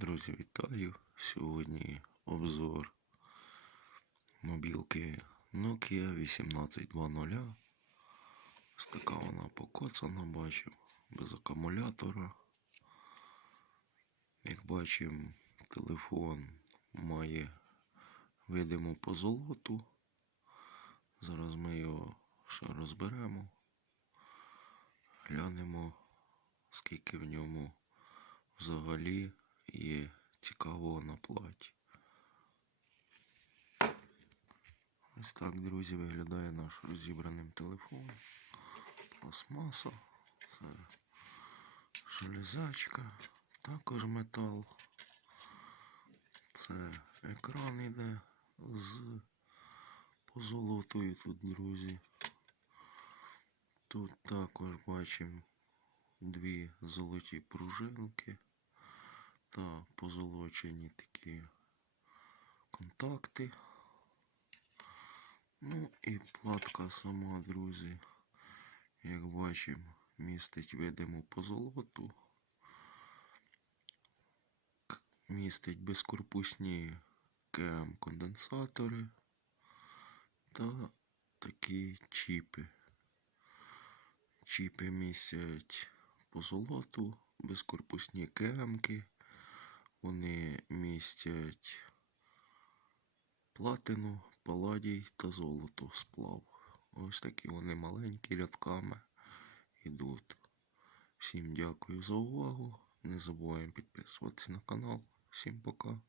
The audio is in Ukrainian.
Друзі, вітаю! Сьогодні обзор мобілки Nokia 1820. Ось така вона покоцана, бачив, без акумулятора. Як бачимо, телефон має видиму позолоту. Зараз ми його ще розберемо. Глянемо, скільки в ньому взагалі є цікавого на платі. Ось так, друзі, виглядає наш розібраним телефон. Пластмаса, це железячка, також метал. Це екран іде з позолотою тут, друзі. Тут також бачимо дві золоті пружинки та позолочені такі контакти. Ну і платка сама, друзі, як бачимо, містить видиму позолоту, містить безкорпусні КМ конденсатори та такі чіпи. Чіпи містять позолоту, безкорпусні кемки. Вони містять платину, паладій та золото сплав. Ось такі вони маленькі рядками йдуть. Всім дякую за увагу. Не забуваємо підписуватися на канал. Всім пока.